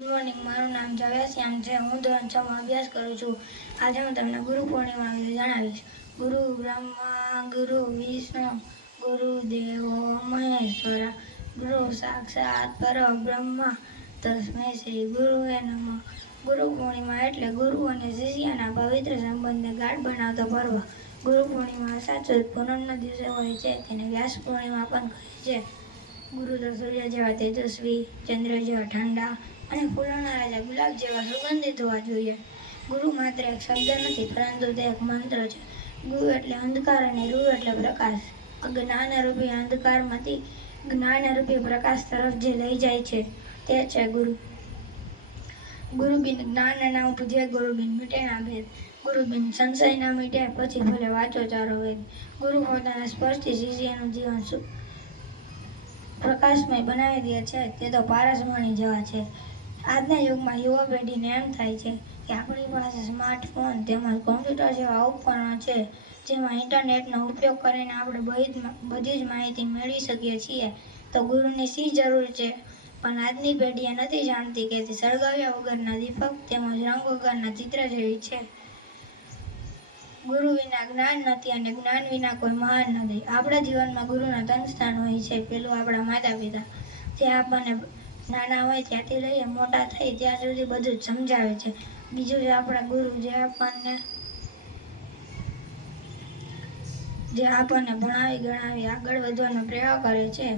Good morning, મારું નામ જવ્યાશ્યામ છે. હું ધોરણ 6 માં અભ્યાસ કરું છું. આજે હું તમને ગુરુ પૂર્ણિમા વિશે જણાવીશ. ગુરુ બ્રહ્મા ગુરુ વિષ્ણુ ગુરુ દેવો મહેશ્વર ગુરુ સાક્ષાત પરબ્રહ્મ તસ્મૈ શ્રી ગુરુવે નમઃ. ગુરુ પૂર્ણિમા એટલે ગુરુ અને શિષ્યના પવિત્ર સંબંધને ગાઢ બનાવતો પર્વ. ગુરુ પૂર્ણિમા સાચો પૂનમના દિવસે હોય છે. તેને વ્યાસ પૂર્ણિમા પણ કહે છે. ગુરુ તો સૂર્ય જેવા તેજસ્વી, ચંદ્ર જેવા ઠંડા અને ફૂલોના રાજા ગુલાબ જેવા સુગંધિત હોવા જોઈએ. ગુરુ માત્ર એક શબ્દ નથી, પરંતુ તે એક મંત્ર છે. ગુરુ એટલે અંધકાર અને રૂ એટલે પ્રકાશ. અજ્ઞાનરૂપી અંધકારમાંથી જ્ઞાનરૂપી પ્રકાશ તરફ જે લઈ જાય છે તે છે ગુરુ. ગુરુ બિન જ્ઞાન ના ઉપજે, ગુરુ બિન મીટે ના ભેદ. ગુરુ બિન સંશય ના મીટે, પછી ભલે વાંચો ચારો વેદ. ગુરુ પોતાના સ્પર્શથી શિષ્યનું જીવન પ્રકાશમય બનાવી દે છે. તે તો પારસમણી જેવા છે. આજના યુગમાં યુવા પેઢીને એમ થાય છે કે આપણી પાસે સ્માર્ટફોન તેમજ કોમ્પ્યુટર જેવા ઉપકરણો છે, જેમાં ઇન્ટરનેટનો ઉપયોગ કરીને આપણે બધી જ માહિતી મેળવી શકીએ છીએ. તો ગુરુની શી જરૂર છે? પણ આજની પેઢી નથી જાણતી કે તે સળગાવ્યા વગરના દીપક તેમજ રંગ વગરના ચિત્ર જેવી છે. ગુરુ વિના જ્ઞાન નથી અને જ્ઞાન વિના કોઈ મહાન નથી. આપણા જીવનમાં ગુરુના 3 સ્થાન હોય છે. પેલું આપણા માતા પિતા, જે આપણને નાના હોય ત્યાંથી લઈએ મોટા થઈ ત્યાં સુધી બધું જ સમજાવે છે. બીજું છે આપણા ગુરુ, જે આપણને ભણાવી ગણાવી આગળ વધવાનો પ્રયાસ કરે છે.